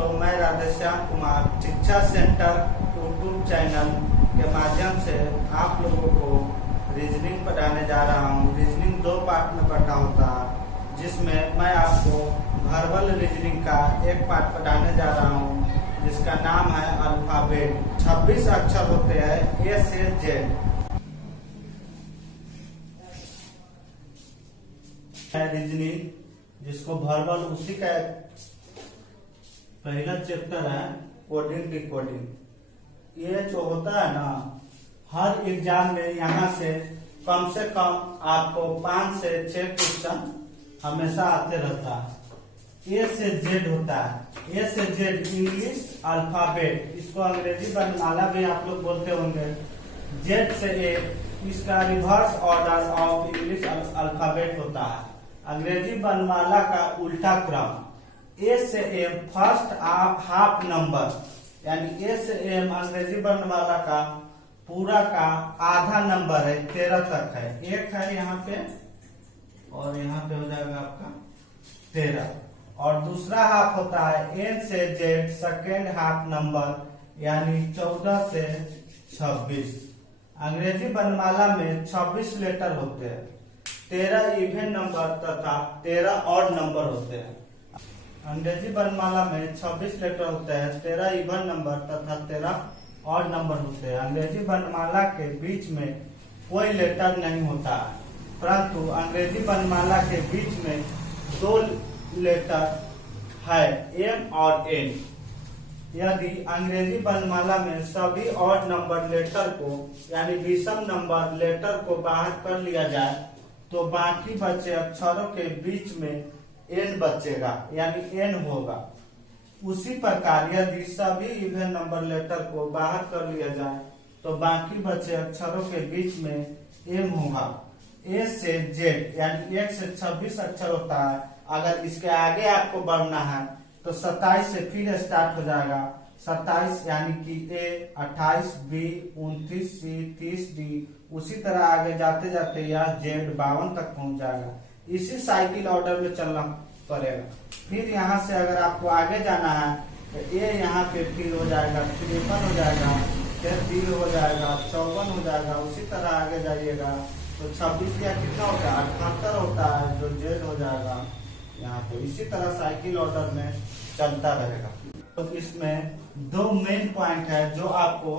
दोस्तों, मैं राधेश्याम कुमार शिक्षा सेंटर यूट्यूब चैनल के माध्यम से आप लोगों को रीजनिंग पढ़ाने जा रहा हूँ। रीजनिंग 2 पार्ट में पढ़ा होता है, जिसमें मैं आपको वर्बल रीजनिंग का एक पार्ट पढ़ाने जा रहा हूँ, जिसका नाम है अल्फाबेट। 26 अक्षर होते हैं ए से जेड। रीजनिंग जिसको वर्बल, उसी का पहला चैप्टर है कोडिंग डिकोडिंग। ये जो होता है ना, हर एग्जाम में यहाँ से कम आपको 5 से 6 क्वेश्चन हमेशा आते रहता है। ए से जेड होता है। ए से जेड इंग्लिश अल्फाबेट, इसको अंग्रेजी वर्णमाला भी आप लोग बोलते होंगे। जेड से ए, इसका reverse order of English alphabet होता है, अंग्रेजी वर्णमाला का उल्टा क्रम। ए से एम फर्स्ट हाफ नंबर, यानी ए से एम अंग्रेजी वर्णमाला का पूरा का आधा नंबर है, 13 तक है। एक है यहाँ पे और यहाँ पे हो जाएगा आपका 13। और दूसरा हाफ होता है एन से जेड सेकेंड हाफ नंबर, यानी 14 से 26। अंग्रेजी वर्णमाला में 26 लेटर होते हैं। 13 इवन नंबर तथा 13 ऑड नंबर होते हैं। अंग्रेजी वर्णमाला में 26 लेटर होते हैं, 13 इवन नंबर तथा 13 ऑड नंबर होते हैं। अंग्रेजी वर्णमाला के बीच में कोई लेटर नहीं होता है, परंतु अंग्रेजी वर्णमाला के बीच में 2 लेटर है, एम और एन। यदि अंग्रेजी वर्णमाला में सभी ऑड नंबर लेटर को, यानी विषम नंबर लेटर को बाहर कर लिया जाए, तो बाकी बचे अक्षरों के बीच में एन बचेगा, यानी एन होगा। उसी प्रकार यदि सभी इवन नंबर लेटर को बाहर कर लिया जाए, तो बाकी बचे अक्षरों के बीच में एम होगा। ए से जेड, यानी 1 से 26 अक्षर होता है। अगर इसके आगे आपको बढ़ना है तो 27 से फिर स्टार्ट हो जाएगा। 27 यानी कि ए, 28 बी, 29 सी, 30 डी, उसी तरह आगे जाते जाते यह जेड 52 तक पहुंच जाएगा। इसी साइकिल ऑर्डर में चलना पड़ेगा। फिर यहाँ से अगर आपको आगे जाना है तो ए यहाँ पे फिर हो जाएगा 53 हो जाएगा, फिर 3 हो जाएगा, 54 हो जाएगा। उसी तरह आगे जाइएगा तो 26 या कितना होता है, 78 होता है, जो जेड हो जाएगा यहाँ पे। इसी तरह साइकिल ऑर्डर में चलता रहेगा। तो इसमें 2 मेन पॉइंट है जो आपको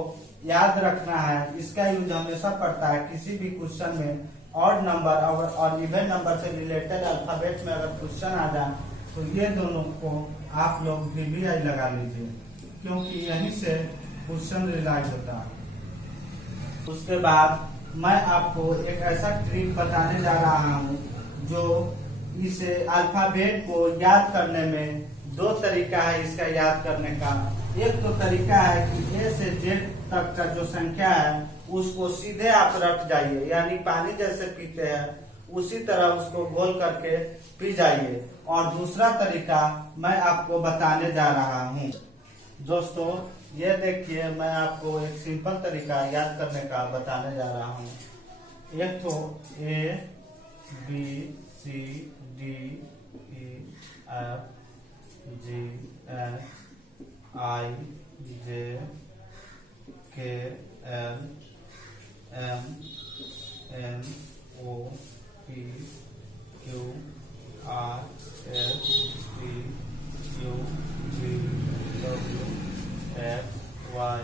याद रखना है। इसका यूज हमेशा पड़ता है किसी भी क्वेश्चन में। ऑड नंबर और इवन नंबर से रिलेटेड अल्फाबेट में अगर क्वेश्चन आ जाए तो ये दोनों को आप लोग VBI लगा लीजिए, क्योंकि यहीं से क्वेश्चन रिलाइज होता है। उसके बाद मैं आपको एक ऐसा ट्रिक बताने जा रहा हूँ जो इसे अल्फाबेट को याद करने में 2 तरीका है इसका याद करने का। एक तो तरीका है कि ए से जेड तक का जो संख्या है उसको सीधे आप रट जाइए, यानी पानी जैसे पीते हैं उसी तरह उसको घोल करके पी जाइए। और दूसरा तरीका मैं आपको बताने जा रहा हूँ। दोस्तों ये देखिए, मैं आपको एक सिंपल तरीका याद करने का बताने जा रहा हूँ। एक तो A B C D E F G H I J K L M N O P Q R S T U V W X Y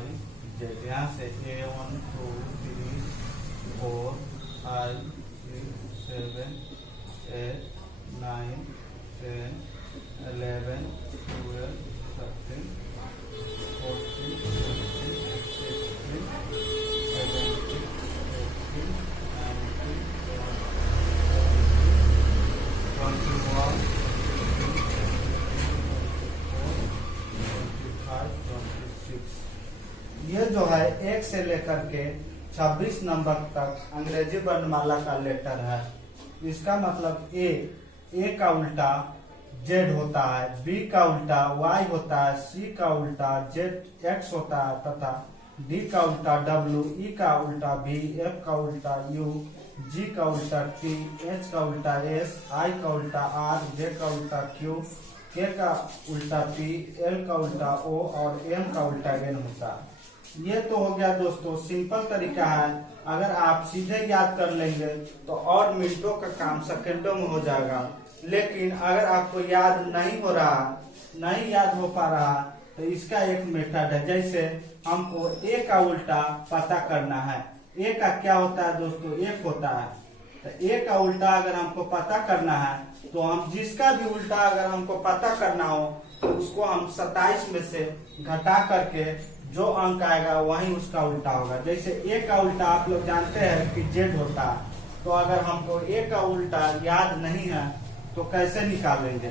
Z। यहाँ से A1 2 3 4 5 6 7 8 9 10 11 12 13 14 15 16 17 18 19 21 25 26। ये जो है 1 से लेकर के 26 नंबर तक अंग्रेजी वर्णमाला का लेटर है। इसका मतलब ए का उल्टा जेड होता है, बी का उल्टा वाई होता है, सी का उल्टा जेड एक्स होता है तथा डी का उल्टा डब्ल्यू, ई का उल्टा बी, एफ का उल्टा यू, जी का उल्टा टी, एच का उल्टा एस, आई का उल्टा आर, जे का उल्टा क्यू, के का उल्टा पी, एल का उल्टा ओ और एम का उल्टा एन होता है। ये तो हो गया दोस्तों सिंपल तरीका है। अगर आप सीधे याद कर लेंगे तो और मिनटों का काम सेकंडों में हो जाएगा। लेकिन अगर आपको याद नहीं हो रहा, नहीं याद हो पा रहा, तो इसका एक मेथड है। जैसे हमको ए का उल्टा पता करना है। ए का क्या होता है दोस्तों? एक होता है। तो ए का उल्टा अगर हमको पता करना है तो हम जिसका भी उल्टा अगर हमको पता करना हो तो उसको हम 27 में से घटा करके जो अंक आएगा वही उसका उल्टा होगा। जैसे ए का उल्टा आप लोग जानते हैं कि जेड होता है। तो अगर हमको ए का उल्टा याद नहीं है तो कैसे निकालेंगे?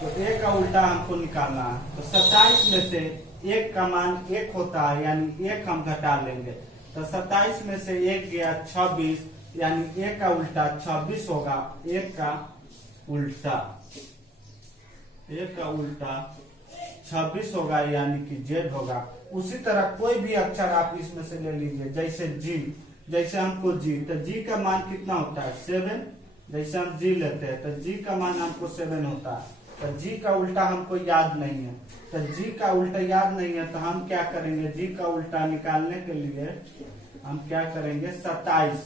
तो ए का उल्टा हमको निकालना है। तो 27 में से एक का मान 1 होता है, यानी 1 हम घटा लेंगे। तो 27 में से 1 गया 26, यानी 1 का उल्टा 26 होगा। 1 का उल्टा 26 होगा, यानी कि जेड होगा। उसी तरह कोई भी अक्षर आप इसमें से ले लीजिए। जैसे जी, जैसे हमको जी, तो जी का मान कितना होता है? 7। जैसे हम जी लेते हैं तो जी का मान हमको 7 होता है। तो जी का उल्टा हमको याद नहीं है। तो जी का उल्टा याद नहीं है तो हम क्या करेंगे? जी का उल्टा निकालने के लिए हम क्या करेंगे? 27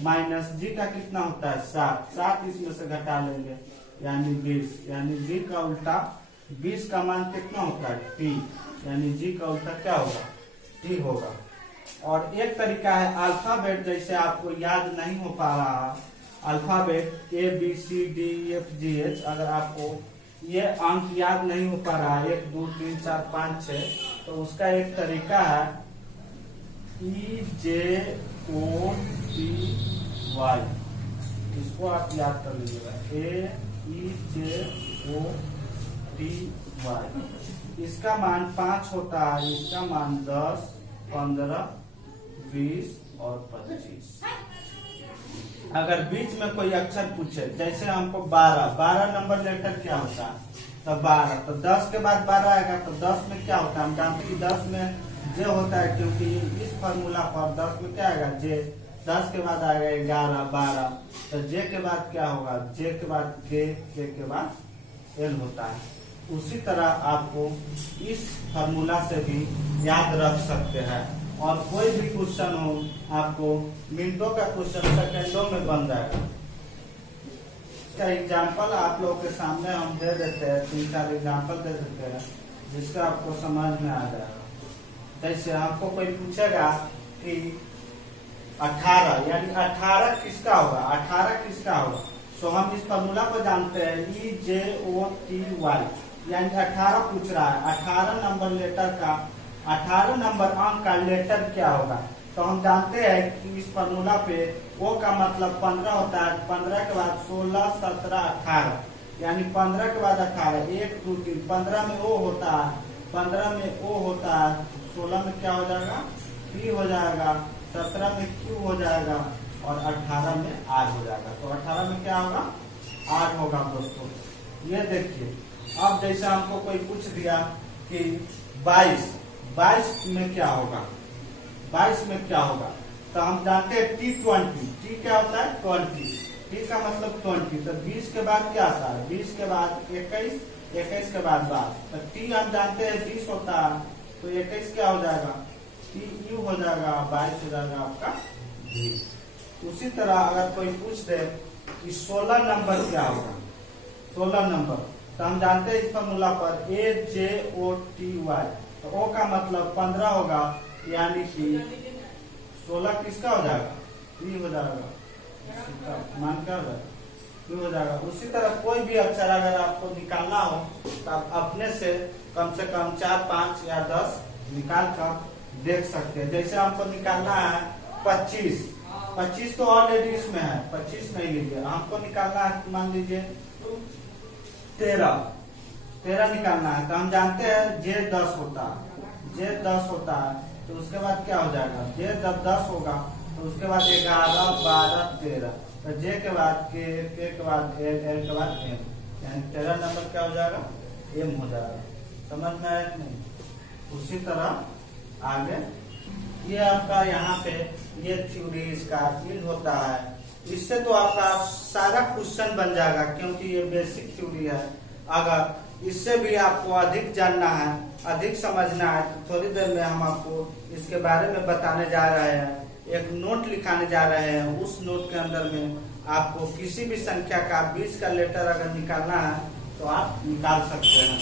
माइनस जी का कितना होता है? 7 इसमें से घटा लेंगे, यानी 20। यानी जी का उल्टा 20 का मान कितना होता है? टी। यानी जी का उल्टा क्या होगा? टी होगा। और एक तरीका है अल्फाबेट। जैसे आपको याद नहीं हो पा रहा alphabet A B C D F G H, अगर आपको ये अंक याद नहीं हो पा रहा 1 2 3 4 5 6, तो उसका एक तरीका है ई जे ओ टी वाई। इसको आप याद कर लीजिएगा, ए ई जे ओ टी वाई। इसका मान 5 होता है, इसका मान 10 15 20 और 25। अगर बीच में कोई अक्षर पूछे, जैसे हमको 12 नंबर लेटर क्या होता है? तो 12, तो 10 के बाद 12 आएगा। तो 10 में क्या होता है? हम जानते हैं कि 10 में जे होता है, क्योंकि इस फॉर्मूला पर 10 में क्या आएगा? जे। 10 के बाद आएगा 11 12। तो जे के बाद क्या होगा? जे के बाद के के बाद एल होता है। उसी तरह आपको इस फॉर्मूला से भी याद रख सकते हैं। और कोई भी क्वेश्चन हो, आपको मिनटों का क्वेश्चन सेकंडों में बन जाएगा। इसका एग्जाम्पल आप लोगों के सामने हम दे देते हैं, 3-4 एग्जाम्पल दे देते हैं जिसका आपको समझ में आ जाएगा। जैसे आपको कोई पूछेगा कि 18, यानी 18 किसका होगा? 18 किसका होगा? तो हम इस फॉर्मूला को जानते हैं, ई जे ओ टी वाई, यानी 18 पूछ रहा है। 18 नंबर लेटर का, 18 नंबर अंक का लेटर क्या होगा? तो हम जानते हैं कि इस फॉर्मूला पे ओ का मतलब 15 होता है। 15 के बाद 16 17 18, यानी 15 के बाद 18, 1 2 3, 15 में ओ होता है, 15 में ओ होता है, 16 में क्या हो जाएगा? पी हो जाएगा, 17 में क्यू हो जाएगा और 18 में आर हो जाएगा। तो 18 में क्या होगा? आर होगा दोस्तों। ये देखिए, अब जैसे हमको कोई पूछ दिया कि 22 में क्या होगा? 22 में क्या होगा? तो हम जानते हैं T20। टी क्या होता है? 20। टी का मतलब 20। तो 20 के बाद क्या आता है? 20 के बाद 21, 21 के बाद 22। तो टी हम जानते हैं 20 होता है, तो 21 क्या हो जाएगा? टी यू हो जाएगा, 22 हो जाएगा आपका भी। उसी तरह अगर कोई पूछ दे कि 16 नंबर क्या होगा? 16 नंबर, तो हम जानते हैं इस फॉर्मूला पर ए जे ओ टी वाई। तो ओ का मतलब 15 होगा, यानी कि 16 किसका हो जाएगा? ई हो जाएगा, मान क्या हो जाएगा? ई हो जाएगा। उसी तरह कोई भी अक्षर अगर आपको निकालना हो तो आप अपने से कम 4 5 या 10 निकाल कर देख सकते हैं। जैसे हमको निकालना है 25 तो ऑलरेडी इसमें है, 25 नहीं लीजिए। हमको निकालना है, मान लीजिए 13 निकालना है। तो हम जानते हैं जे 10 होता है, जे 10 होता है। तो उसके बाद क्या हो जाएगा? जे जब 10 होगा तो उसके बाद 11 12 13। तो जे के बाद के के बाद एल के बाद एम, यानी 13 नंबर क्या हो जाएगा? एम हो जाएगा। समझ में आया कि नहीं? उसी तरह आगे ये आपका यहाँ पे ये थ्योरी इसका फील्ड होता है। इससे तो आपका सारा क्वेश्चन बन जाएगा, क्योंकि ये बेसिक थ्योरी है। अगर इससे भी आपको अधिक जानना है, अधिक समझना है, तो थोड़ी देर में हम आपको इसके बारे में बताने जा रहे हैं। एक नोट लिखाने जा रहे हैं। उस नोट के अंदर में आपको किसी भी संख्या का बीच का लेटर अगर निकालना है तो आप निकाल सकते हैं।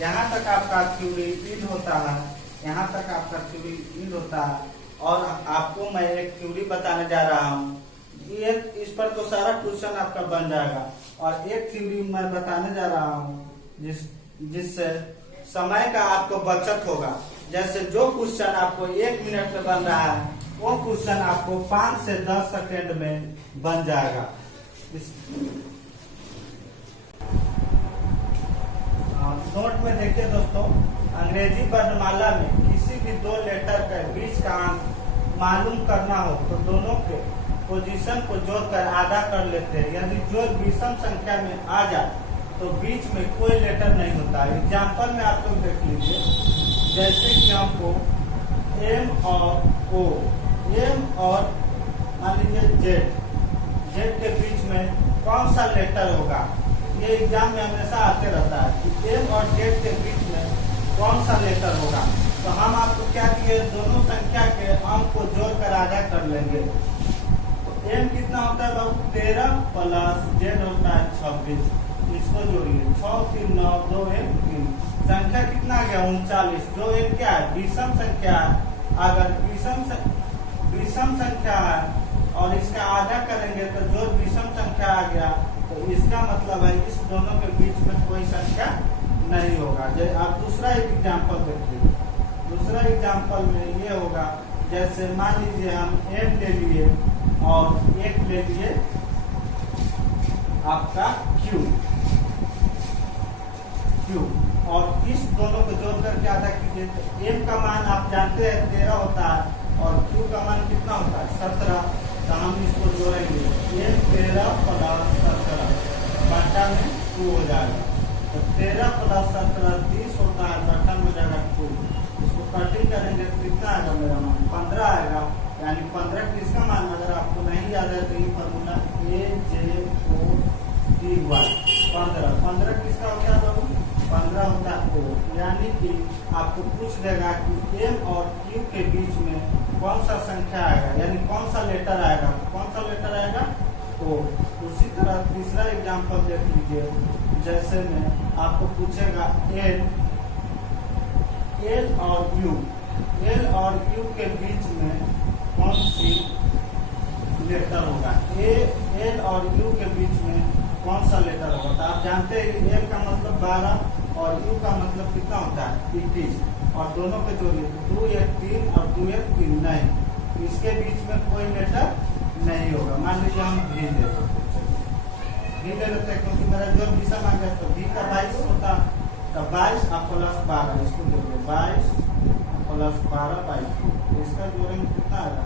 यहाँ तक आपका थ्योरी इन होता है, यहाँ तक आपका थ्योरी इन होता है। और आपको मैं एक थ्योरी बताने जा रहा हूँ। ये इस पर तो सारा क्वेश्चन आपका बन जाएगा। और एक थ्योरी मैं बताने जा रहा हूँ जिससे समय का आपको बचत होगा। जैसे जो क्वेश्चन आपको 1 मिनट में बन रहा है वो क्वेश्चन आपको 5 से 10 सेकेंड में बन जाएगा। नोट में देखिए दोस्तों, अंग्रेजी वर्णमाला में किसी भी 2 लेटर के बीच का अंक मालूम करना हो तो दोनों के पोजीशन को जोड़कर आधा कर लेते हैं। यदि जोड़ विषम संख्या में आ जाए तो बीच में कोई लेटर नहीं होता। एग्जाम्पल में आप लोग देख लीजिए, जैसे कि हमको एम और ओ, एम और मान लीजिए जेड, जेड के बीच में कौन सा लेटर होगा। ये एग्जाम में हमेशा आते रहता है कि एम और जेड के बीच में कौन सा लेटर होगा। तो हम आपको क्या किए, दोनों संख्या के अंक को जोड़कर आधा कर लेंगे। तो एम कितना होता है बाबू, 13 प्लस जेड होता है 26। इसको जोड़िए, 6 3 9 2 1 3। संख्या कितना आ गया, 39। जो एक क्या है, विषम संख्या है। अगर विषम संख्या है और इसका आधा करेंगे तो जो विषम संख्या आ गया तो इसका मतलब है इस दोनों के बीच में कोई संख्या नहीं होगा। आप दूसरा एक एग्जाम्पल देखिए। दूसरा एग्जाम्पल में ये होगा, जैसे मान लीजिए हम एम ले लिए और एक ले लिए आपका क्यू, और इस दोनों को जोड़कर क्या आधा कीजिए। तो एम का मान आप जानते हैं 13 होता है और क्यू का मान कितना होता है 17। तो हम इसको जोड़ेंगे, एम 13 प्लस 17 बटा में 2 हो जाएगा। तो 13 प्लस 17 30 होता है, बटा में जाएगा 2। इसको कटिंग करेंगे तो कितना आएगा, मेरा मान 15 आएगा। यानी 15 किसका मान, अगर आपको नहीं याद है तो ये फॉर्मूला AJODY 15 किसका होता है बाबू, 15 होता है O। यानी कि आपको पूछ देगा कि एम और क्यू के बीच में कौन सा संख्या आएगा, यानी कौन सा लेटर आएगा। कौन सा लेटर आएगा, O। उसी तरह तीसरा एग्जांपल देख लीजिए, जैसे में आपको पूछेगा एल और यू के बीच में कौन सी लेटर होगा। एल और यू के बीच में कौन सा लेटर होगा। तो आप जानते हैं कि एल का मतलब 12 और यू का मतलब कितना होता है 21। और दोनों के जोड़िए, 2 1 3 और 2 1 3 नहीं, इसके बीच में कोई लेटर नहीं होगा। मान लीजिए हम भी ले लेते हैं, क्योंकि मेरा जो विषम आ गया तो भी का 22 होता है। तो 22 और प्लस 12, इसको जोड़िए 22 प्लस 12/2। इसका जोड़ेंगे कितना आएगा,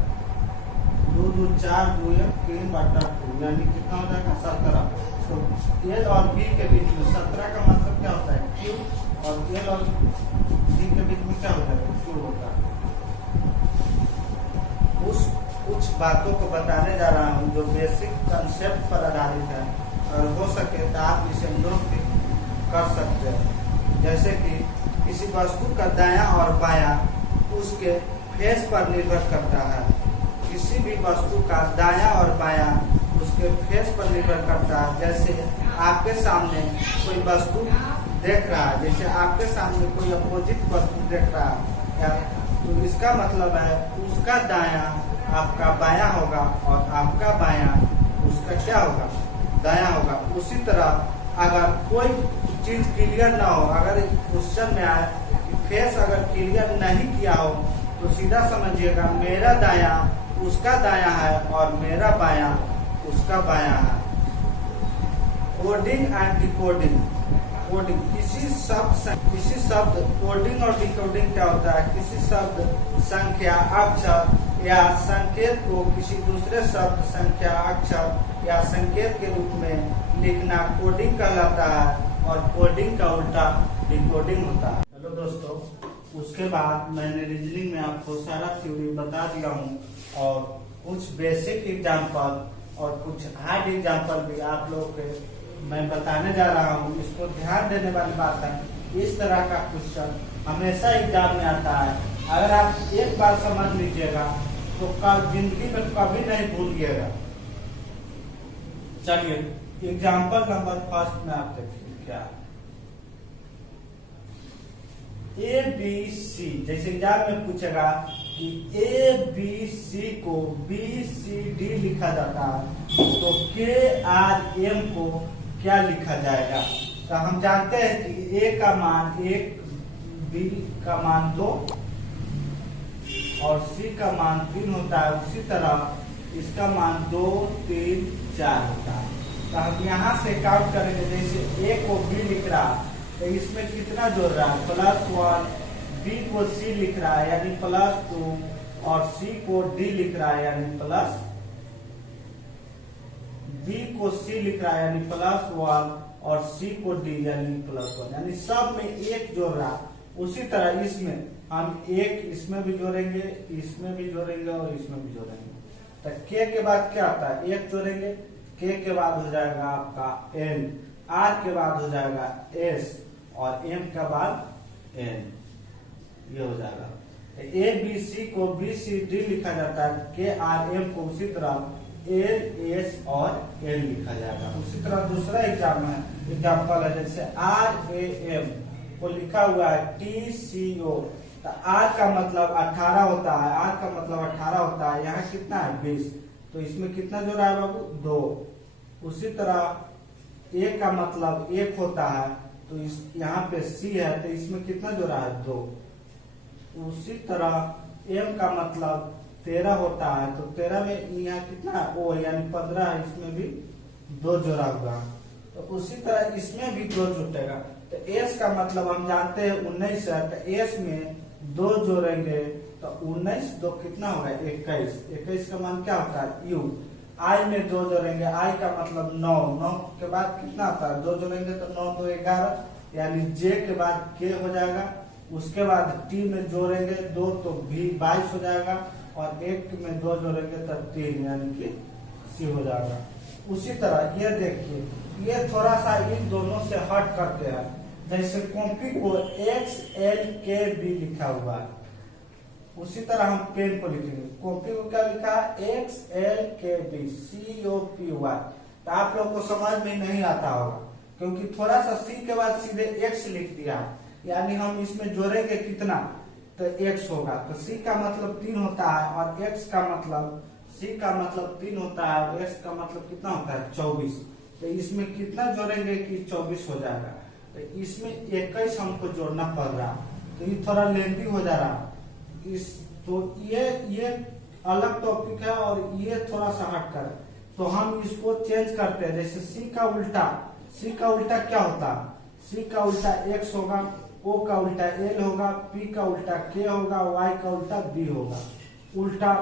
2 2 4 2 1 3 बटा 2, यानी कितना हो जाएगा 17। तो एल और बी के बीच में 17 का मतलब क्या होता है, क्यू, और एल और बी के बीच में क्या होता है, क्यू होता है। कुछ बातों को बताने जा रहा हूँ जो बेसिक कंसेप्ट पर आधारित है, और हो सके तो आप इसे नोट भी कर सकते हैं। जैसे कि किसी वस्तु का दायां और बायां उसके फेस पर निर्भर करता है। किसी भी वस्तु का दायां और बायां उसके फेस पर निर्भर करता है। जैसे आपके सामने कोई वस्तु देख रहा है, जैसे आपके सामने कोई अपोजिट वस्तु देख रहा है, तो इसका मतलब है उसका दायां आपका बायां होगा और आपका बायां उसका क्या होगा, दायां होगा। उसी तरह अगर कोई चीज क्लियर ना हो, अगर क्वेश्चन में आए कि फेस अगर क्लियर नहीं किया हो तो सीधा समझिएगा मेरा दायां उसका दायां है और मेरा बायां उसका बायां है। Coding and decoding. कोडिंग किसी शब्द कोडिंग और डिकोडिंग क्या होता है, किसी शब्द, संख्या, अक्षर या संकेत को किसी दूसरे शब्द, संख्या, अक्षर या संकेत के रूप में लिखना कोडिंग कहलाता है, और कोडिंग का उल्टा डिकोडिंग होता है। हेलो दोस्तों, उसके बाद मैंने रीजनिंग में आपको सारा थ्योरी बता दिया हूँ, और कुछ बेसिक एग्जाम्पल और कुछ हार्ड एग्जाम्पल भी आप लोग के मैं बताने जा रहा हूँ, इसको ध्यान देने वाली बात है। इस तरह का क्वेश्चन हमेशा एग्जाम में आता है। अगर आप एक बार समझ लीजिएगा तो जिंदगी में कभी नहीं भूलिएगा। चलिए एग्जाम्पल नंबर फर्स्ट में आप देखिए क्या ए बी सी, जैसे एग्जाम में पूछेगा कि ए बी सी को बी सी डी लिखा जाता है तो के आर एम को क्या लिखा जाएगा। तो हम जानते हैं कि ए का मान 1, बी का मान 2 और सी का मान 3 होता है। उसी तरह इसका मान 2, 3, 4 होता है। तो हम यहाँ से काउंट करेंगे। जैसे ए को बी लिख रहा तो इसमें कितना जोड़ रहा है +1, बी को सी लिख रहा है यानी +2 और सी को डी लिख रहा है यानी बी को सी लिख रहा है यानी +1 और सी को डी यानी +1, यानी सब में एक जोड़ रहा। उसी तरह इसमें हम एक इसमें भी जोड़ेंगे, इसमें भी जोड़ेंगे और इसमें भी जोड़ेंगे। तो के के बाद क्या आता है, एक जोड़ेंगे, के के बाद हो जाएगा आपका एन, आर के बाद हो जाएगा एस और एम के बाद एन, ये हो जाएगा। ए बी सी को बी सी डी लिखा जाता है, के आर एम को उसी तरह एल एस और एन लिखा जाएगा। उसी तरह दूसरा एग्जाम्पल है, जैसे आर ए एम को लिखा हुआ है टी सी ओ। तो आर का मतलब 18 होता है, आर का मतलब 18 होता है। यहाँ कितना है 20, तो इसमें कितना जोड़ा है बाबू 2। उसी तरह ए का मतलब 1 होता है, तो इस यहाँ पे सी है तो इसमें कितना जोड़ा है 2। उसी तरह एम का मतलब 13 होता है, तो 13 में यहाँ कितना है ओ यानी 15 है, इसमें भी 2 जोड़ा हुआ। तो उसी तरह इसमें भी 2 जुटेगा। तो एस का मतलब हम जानते हैं 19 है, तो एस में 2 जोड़ेंगे तो 19 2 कितना होगा 21। 21 का मान क्या होता है यू। आई में 2 जोड़ेंगे, आई का मतलब 9, 9 के बाद कितना आता है 2 जोड़ेंगे तो 9 2 11 यानी जे के बाद के हो जाएगा। उसके बाद टी में जोड़ेंगे 2 तो भी 22 हो जाएगा और 1 में 2 जोड़ेंगे तो 3 यानी कि सी हो जाएगा। उसी तरह ये देखिए, ये थोड़ा सा इन दोनों से हट करते हैं। जैसे कॉपी को एक्स एल के बी लिखा हुआ है, उसी तरह हम पेन को लिखेंगे। कॉपी को क्या लिखा है X L K B C O P Y. तो आप लोग को समझ में नहीं आता होगा क्योंकि थोड़ा सा सी के बाद सीधे एक्स लिख दिया, यानी हम इसमें जोड़ेंगे कितना तो एक्स होगा। तो सी का मतलब 3 होता है और एक्स का मतलब सी का मतलब 3 होता है और एक्स का मतलब कितना होता है 24। तो इसमें कितना जोड़ेंगे कि 24 हो जाएगा। तो इसमें 21 हमको जोड़ना पड़ रहा, तो ये थोड़ा लेंथी हो जा रहा। इस तो ये अलग टॉपिक है और ये थोड़ा सा हट कर, तो हम इसको चेंज करते हैं। जैसे सी का उल्टा क्या होता है, सी का उल्टा एक्स होगा, ओ का उल्टा एल होगा, पी का उल्टा के होगा, वाई का उल्टा बी होगा। उल्टा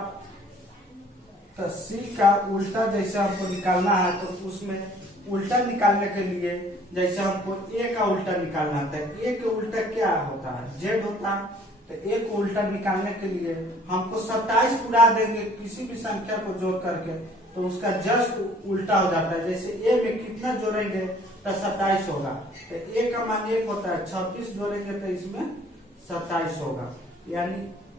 तो सी का उल्टा जैसे हमको निकालना है तो उसमें उल्टा निकालने के लिए जैसे हमको ए का उल्टा निकालना है, ए के उल्टा क्या होता है जेड होता है। तो ए को उल्टा निकालने के लिए हमको 27 उड़ा देंगे किसी भी संख्या को जोड़ करके, तो उसका जस्ट उल्टा हो जाता है। जैसे ए में कितना जोड़ेंगे तो 27 होगा। तो ए का मान 1 होता है, 26 जोड़ेंगे तो इसमें 27 होगा। यानी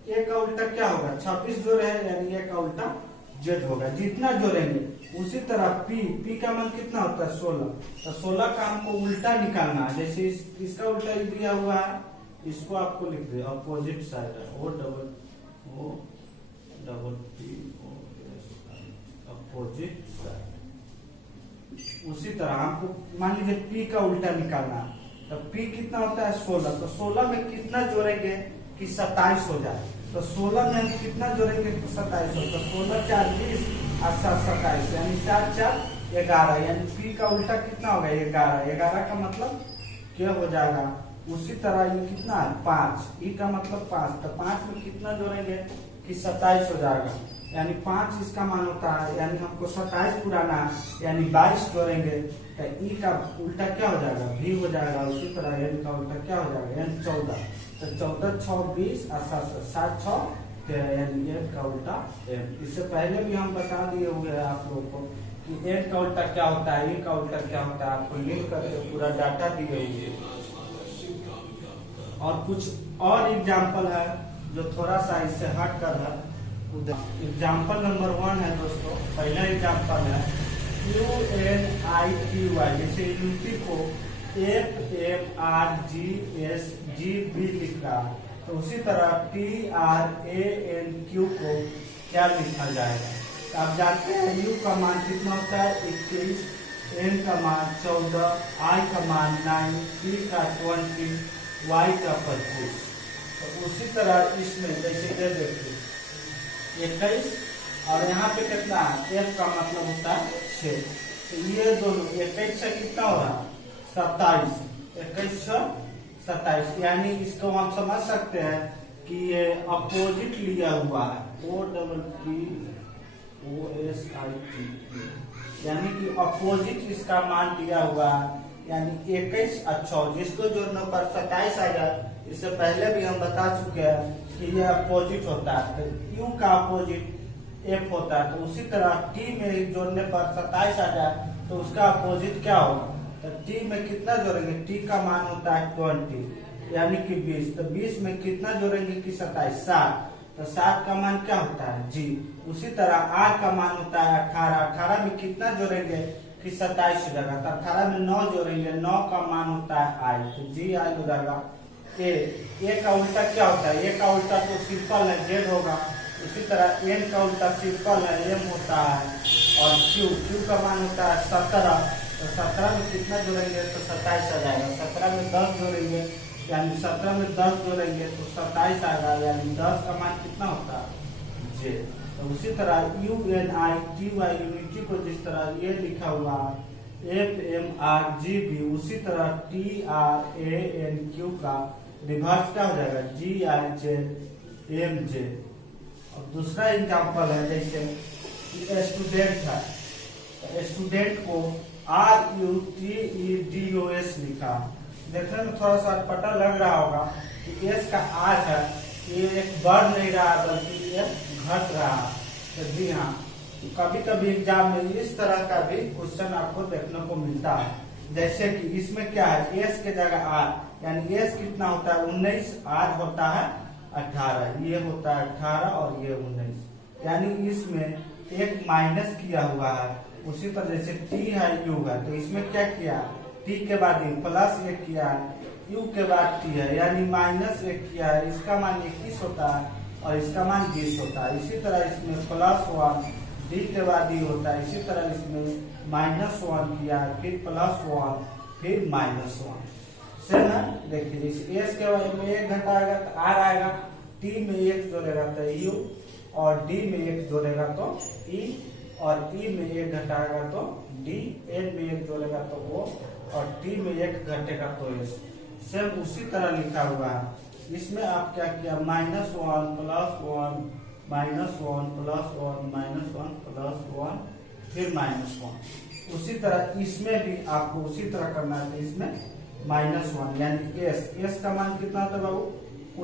ए का उल्टा क्या होगा 26 जोड़े है यानी ए का उल्टा जेड होगा। जितना जोड़ेंगे उसी तरह पी का मान कितना होता है 16। तो 16 का हमको उल्टा निकालना है। जैसे इसका उल्टा दिया हुआ है, इसको आपको लिख दे अपोजिट साइड है O double P opposite side. उसी तरह हमको मान लीजिए पी का उल्टा निकालना है, तो पी कितना होता है 16। तो 16 में कितना जोड़ेंगे कि 27 हो जाए। तो 16 में हम कितना जोड़ेंगे तो 27 हो। तो 16 4 20 और 7 27 यानी 7 4 11 यानी पी का उल्टा कितना होगा 11। 11 का मतलब क्या हो जाएगा। उसी तरह ये कितना है 5, ई का मतलब 5। तो 5 में कितना जोड़ेंगे कि 27 हो जाएगा यानी 5 इसका मान होता है। यानी हमको 27 पुराना है यानी 22 जोड़ेंगे तो ई का उल्टा क्या हो जाएगा भी हो जाएगा। उसी तरह एन का उल्टा क्या हो जाएगा यानी 14। तो 14 6 20 और 7 6 13 यानी एन का उल्टा एन। इससे पहले भी हम बता दिए हुए हैं आप लोगों को कि एन का उल्टा क्या होता है, ई का उल्टा क्या होता है, आपको लिंक करके पूरा डाटा दी गई है। और कुछ और एग्जाम्पल है जो थोड़ा सा इससे हट कर है। एग्जाम्पल नंबर 1 है दोस्तों, पहला एग्जाम्पल है UNITY, जैसे यूनिटी को FMRGSGB लिख रहा है, तो उसी तरह TRANQ को क्या लिखा जाएगा। तो आप जानते हैं U का मान कितना होता है 21, N का मान 14, I का मान 9, T का 20, Y का 25। तो उसी तरह इसमें जैसे ये देखिए 21 और यहाँ पे कितना है, F का मतलब होता है 6, तो ये दोनों 21 से कितना हो रहा 27, 21 से 27, यानी इसको हम समझ सकते हैं कि ये अपोजिट लिया हुआ है OPPOSIT, यानी कि अपोजिट इसका मान दिया हुआ है, यानी 21 और 24 इसको जोड़ने पर 27 आ जाए। इससे पहले भी हम बता चुके हैं कि यह अपोजिट होता है, तो U का अपोजिट F होता है, तो उसी तरह T में जोड़ने पर 27 आ जाए तो उसका अपोजिट क्या होगा, तो T में कितना जोड़ेंगे, T का मान होता है 20 यानी कि 20, तो 20 में कितना जोड़ेंगे कि 27, 7, तो 7 का मान क्या होता है G। उसी तरह R का मान होता है 18, 18 में कितना जोड़ेंगे कि 27 हो जाएगा, तो 18 में 9 जोड़ेंगे, 9 का मान होता है I, तो G I हो जाएगा। A का उल्टा क्या होता है, A का उल्टा तो सिंपल है Z होगा, उसी तरह N का उल्टा सिंपल है M होता है, और Q का मान होता है 17, तो 17 में कितना जोड़ेंगे तो 27 आ जाएगा, 17 में 10 जोड़ेंगे यानी 17 में 10 जोड़ेंगे तो 27 आएगा, यानी 10 का मान कितना होता है J। तो उसी तरह UNITY यूनिटी को जिस तरह ये लिखा हुआ है FMRGB, उसी तरह TRANQ का रिवर्स क्या हो जाएगा GIJMJ। और दूसरा एग्जाम्पल है जैसे स्टूडेंट है, तो स्टूडेंट को RUTEDOS लिखा, देखने में थोड़ा सा अटपटा लग रहा होगा कि S का R है, ये एक बढ़ नहीं रहा बल्कि ये घट रहा है। तो जी हाँ, कभी कभी एग्जाम में इस तरह का भी क्वेश्चन आपको देखने को मिलता है, जैसे कि इसमें क्या है S के जगह R, यानी S कितना होता है 19, R होता है 18, ये होता है 18 और ये 19, यानी इसमें एक माइनस किया हुआ है। उसी तरह जैसे T है U है, तो इसमें क्या किया, T के बाद प्लस 1 किया है, U के बाद T है यानी -1 किया है, इसका मान 21 होता है और इसका मान 20 होता है। इसी तरह इसमें +1 D के बाद E होता है, इसी तरह इसमें -1 किया है, फिर +1 फिर -1, सेम है। देखिए जैसे S के बाद में 1 घटाएगा तो R आएगा, T में 1 जोड़ेगा तो U, और D में 1 जोड़ेगा तो E, और E में 1 घटाएगा तो D, N में 1 जोड़ेगा तो O, और T में 1 घटेगा तो S। सेम उसी तरह लिखा हुआ है। इसमें आप क्या किया -1 +1 -1 +1 +1 फिर -1। उसी तरह इसमें भी आपको उसी तरह करना है, इसमें -1 यानी S का मान कितना होता है बाबू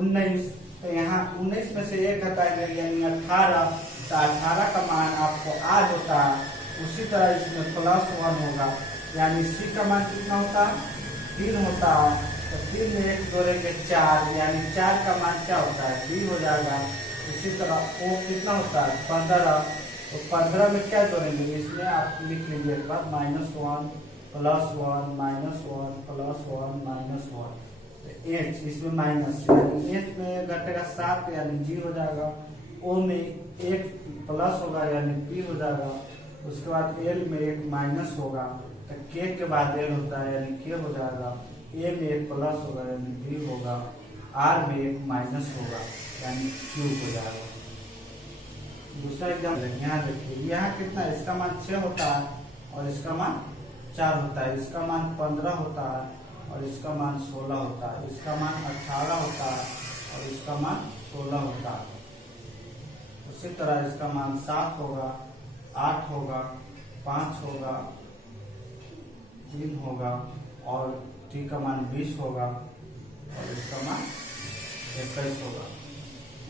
19, तो यहाँ 19 में से 1 घटाएंगे यानी 18, तो 18 का मान आपको 8 होता है। उसी तरह इसमें +1 होगा, यानी C का मान कितना होता है 3 होता है, तो 3 में 1 जोड़ेंगे 4, यानी 4 का मान क्या होता है 2 हो जाएगा। इसी तरह O कितना होता है 15, तो 15 में क्या जोड़ेंगे, इसमें आप लिख लीजिए एक बार -1 +1 -1 +1 -1, H इसमें माइनस, यानी H में घटेगा 7 यानी G हो जाएगा, O में 1 प्लस होगा यानी P हो जाएगा, उसके बाद L में 1 माइनस होगा तो K के बाद L होता है यानी K हो जाएगा, A में 1 प्लस होगा यानी B होगा, R में 1 माइनस होगा यानी Q हो जाएगा। दूसरा एग्जाम्पल यहाँ देखिए, यहाँ कितना इसका मान 6 होता है और इसका मान 4 होता है, इसका मान 15 होता है और इसका मान 16 होता है, इसका मान 18 होता है और इसका मान 16 होता है। उसी तरह इसका मान 7 होगा, 8 होगा, 5 होगा, 3 होगा, और T का मान 20 होगा और इसका मान 21 होगा।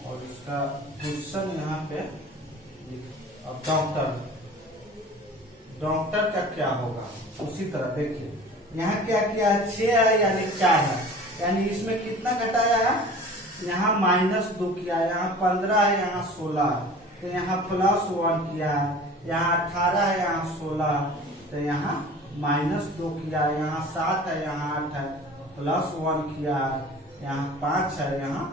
और इसका क्वेश्चन यहाँ पे अब डॉक्टर डॉक्टर का क्या होगा। उसी तरह देखिए यहाँ क्या किया है, 6 है यानी 4 है, यानी इसमें कितना घटाया है, यहाँ -2 किया है, यहाँ 15 है, यहाँ 16 है, तो यहाँ +1 किया है, यहाँ 18 है, यहाँ 16 है, तो यहाँ -2 किया है, यहाँ 7 है, यहाँ 8 है, +1 किया है, यहाँ 5 है, यहाँ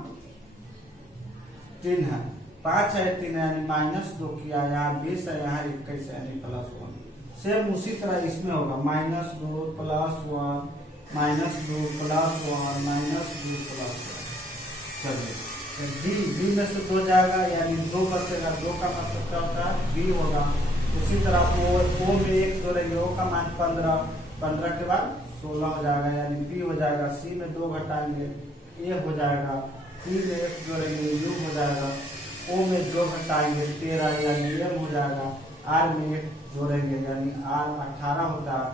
3 है, 5 है 3 है यानी -2 किया, यहाँ 20 है, यहाँ 21 है यानी +1। सेम उसी तरह इसमें होगा -2 +1 -2 +1 चलिए बी में से 2 जाएगा यानी 2 बचेगा, 2 का मतलब क्या होता है बी होगा। उसी तरह ओ में 1 जोड़ेंगे, ओ का मान 15 के बाद 16 हो जाएगा यानी बी हो जाएगा। सी में 2 घटाएंगे ए हो जाएगा, पी में 1 जोड़ेंगे यू हो जाएगा, ओ में 2 घटाएंगे 13 यानी एम हो जाएगा, आर में 1 जोड़ेंगे यानी आर 18 होता है,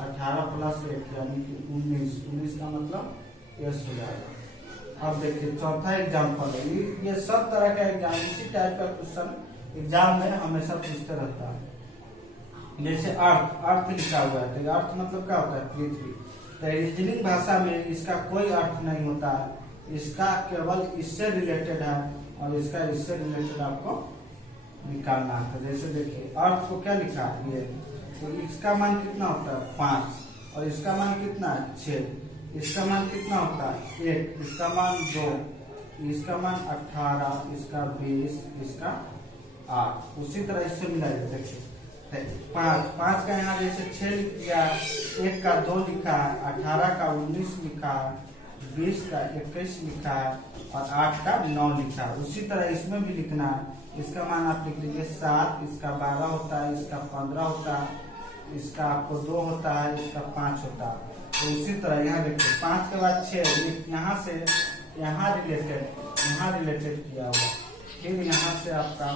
18 + 1 यानी कि 19 का मतलब एस हो जाएगा। अब देखिए चौथा एग्जाम्पल है, ये सब तरह का एग्जाम इसी टाइप का क्वेश्चन एग्जाम में हमेशा पूछते रहता है। जैसे अर्थ लिखा हुआ है, तो अर्थ मतलब क्या होता है पृथ्वी, तो रीजनिंग भाषा में इसका कोई अर्थ नहीं होता है, इसका केवल इससे रिलेटेड है और इसका इससे रिलेटेड आपको निकालना है। जैसे देखिए अर्थ को क्या लिखा है ये, तो इसका मान कितना होता है 5 और इसका मान कितना है 6, इसका मान कितना होता है 1, इसका मान 2, इसका मान 18, इसका 20, इसका 8। उसी तरह इससे मिलाइए देखिए 5 का यहाँ जैसे 6 लिख दिया, 1 का 2 लिखा है, 18 का 19 लिखा है, 20 का 21 लिखा है और 8 का 9 लिखा है। उसी तरह इसमें भी लिखना है, इसका मान आप लिख लीजिए 7, इसका 12 होता है, इसका 15 होता है, इसका आपको 2 होता है, इसका 5 होता है। तो उसी तरह यहाँ देखिए 5 के बाद 6 यहाँ से यहाँ रिलेटेड किया हुआ, फिर यहाँ से आपका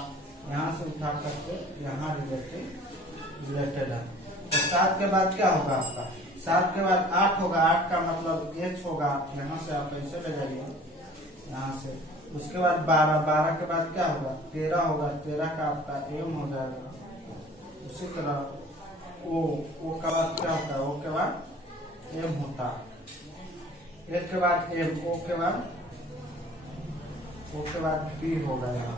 यहाँ से उठा करके यहाँ रिलेटेड है। तो 7 के बाद क्या होगा आपका, 7 के बाद 8 होगा, 8 का मतलब एच होगा, यहाँ से आप ऐसे ले जाइए यहाँ से। उसके बाद 12 के बाद क्या होगा 13 होगा, 13 का आपका एम हो जाएगा। उसी तरह ओ के बाद क्या होता है, ओ के बाद एम होता है, 1 के बाद एम, ओ के बाद बी होगा यहाँ,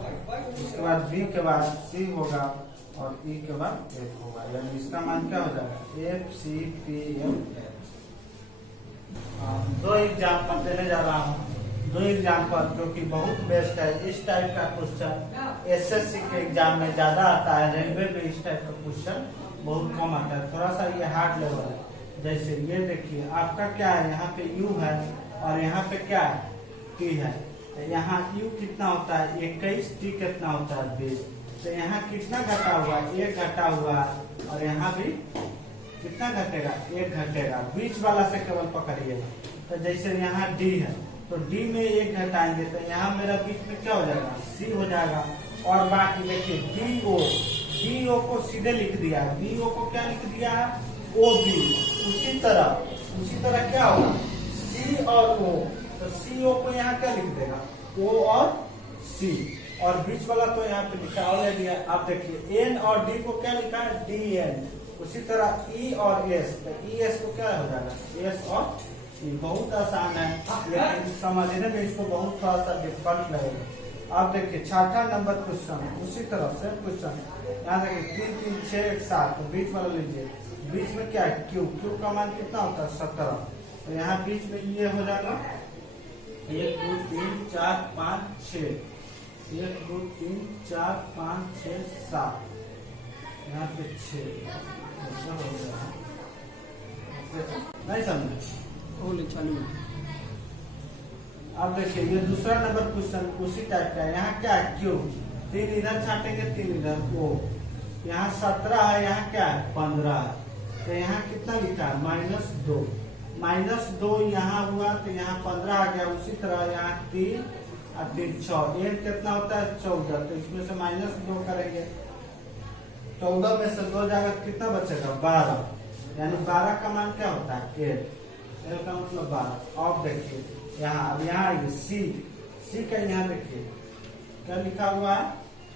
उसके बाद बी के बाद सी होगा और ई के बाद एफ होगा, यानी इसका मान क्या हो जाएगा F C P M. 2 example देने जा रहा हूँ, 2 एग्जाम्पल जो कि बहुत बेस्ट है। इस टाइप का क्वेश्चन एसएससी के एग्जाम में ज्यादा आता है, रेलवे में इस टाइप का क्वेश्चन बहुत कम आता है, थोड़ा सा ये हार्ड लेवल है। जैसे ये देखिए आपका क्या है, यहाँ पे u है और यहाँ पे क्या है t है, तो यहाँ u कितना होता है 21, t कितना होता है 20, तो यहाँ कितना घटा हुआ 1 घटा हुआ और यहाँ भी कितना घटेगा 1 घटेगा, बीच वाला से केवल पकड़िएगा। तो जैसे यहाँ d है तो d में 1 घटाएंगे तो यहाँ मेरा बीच में क्या हो जाएगा c हो जाएगा। और बाकी देखिए do को सीधे लिख दिया, do को क्या लिख दिया है OB। उसी तरह क्या होगा C और O, तो CO को यहाँ क्या लिख देगा O और C, और बीच वाला तो यहाँ पे लिखा ऑलरेडी है। आप देखिए N और D को क्या लिखा है DN। उसी तरह E और S, तो ES को क्या हो जाएगा S और E। बहुत आसान है लेकिन समझने में इसको बहुत थोड़ा सा डिफिकल्ट लगेगा। आप देखिए 6वां नंबर क्वेश्चन, उसी तरह से क्वेश्चन यहाँ देखिए 3 3 6 1 7, तो बीच वाला लीजिए, बीच में क्या है क्यू का मान कितना होता है 17, तो यहाँ बीच में ये हो जाएगा 1 2 3 4 5 6, 1 2 3 4 5 6 7, यहाँ पे 6 नहीं समझे। अब देखिए ये दूसरा नंबर क्वेश्चन उसी टाइप का है। यहाँ क्या है क्यू, 3 इधर छाटेंगे 3 इधर, ओ यहाँ 17 है, यहाँ क्या है 15 है, तो यहाँ कितना लिखा है -2 यहाँ हुआ तो यहाँ 15 आ गया। उसी तरह यहाँ 3 और 3 6, 1 कितना होता है 14, तो इसमें से -2 करेंगे, 14 में से 2 जाएगा कितना बचेगा 12, यानी 12 का मान क्या होता है 8, एल का मतलब 12। अब देखिए यहाँ, अब यहाँ सी का यहाँ देखिए क्या लिखा हुआ है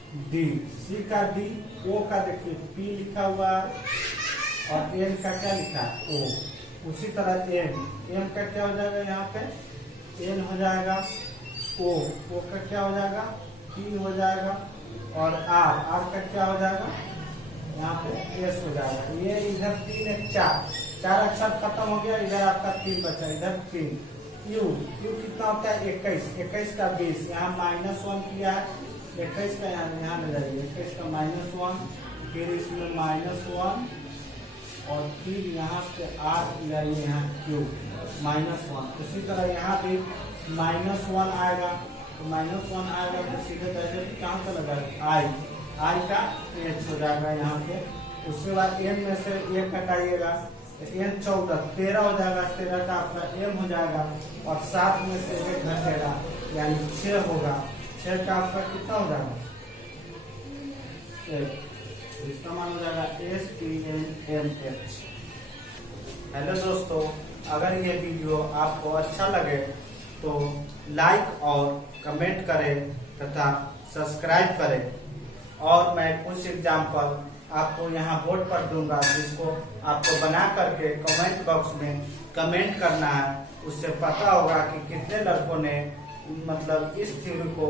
डी, सी का डी, ओ का देखिए पी लिखा हुआ और एन का क्या लिखा है ओ। उसी तरह एम, एम का क्या हो जाएगा यहाँ पे एन हो जाएगा, ओ का क्या हो जाएगा पी हो जाएगा, और आर, आर का क्या हो जाएगा यहाँ पे एस हो जाएगा। ये इधर 3 एक 4 अक्षर खत्म हो गया, इधर आपका 3 बचा, इधर 3। यू, यू कितना होता है 21, 21 का 20, यहाँ -1 किया है, 21 का यहाँ ले जाइए, 21 का -1, फिर इसमें -1 और फिर यहाँ पे आर जाइए, यहाँ क्यू -1। इसी तरह यहाँ भी -1 आएगा, तो -1 आएगा तो सीधे डायरेक्ट कहाँ चला जाएगा आई, आई का एच हो जाएगा यहाँ पे। उसके बाद एन में से एक हटाइएगा, एन 14, 13 हो जाएगा, 13 का आपका एम हो जाएगा, और 7 में से एक घटेगा यानी 6 होगा, 6 का आपका कितना हो जाएगा इसका मान हो जाएगा STNMH। हेलो दोस्तों, अगर ये वीडियो आपको अच्छा लगे तो लाइक और कमेंट करें तथा सब्सक्राइब करें, और मैं कुछ एग्जाम्पल आपको यहाँ बोर्ड पर दूंगा जिसको आपको बना करके कमेंट बॉक्स में कमेंट करना है। उससे पता होगा कि कितने लड़कों ने मतलब इस थ्योरी को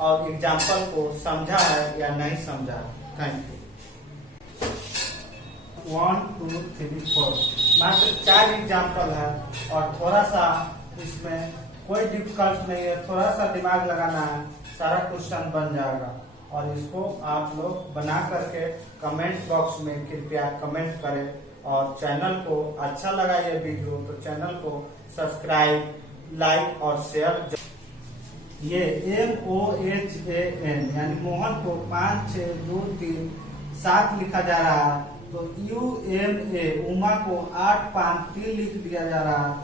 और एग्जाम्पल को समझा है या नहीं समझा। Thank you. 1 2 3 4 मात्र 4 एग्जाम्पल है, और थोड़ा सा इसमें कोई डिफिकल्ट नहीं है, थोड़ा सा दिमाग लगाना है, सारा क्वेश्चन बन जाएगा। और इसको आप लोग बना करके कमेंट बॉक्स में कृपया कमेंट करें, और चैनल को अच्छा लगा ये वीडियो तो चैनल को सब्सक्राइब, लाइक और शेयर। ये MOHAN यानी मोहन को 5 6 2 3 7 लिखा जा रहा है, तो UMA उमा को 8 5 3 लिख दिया जा रहा है।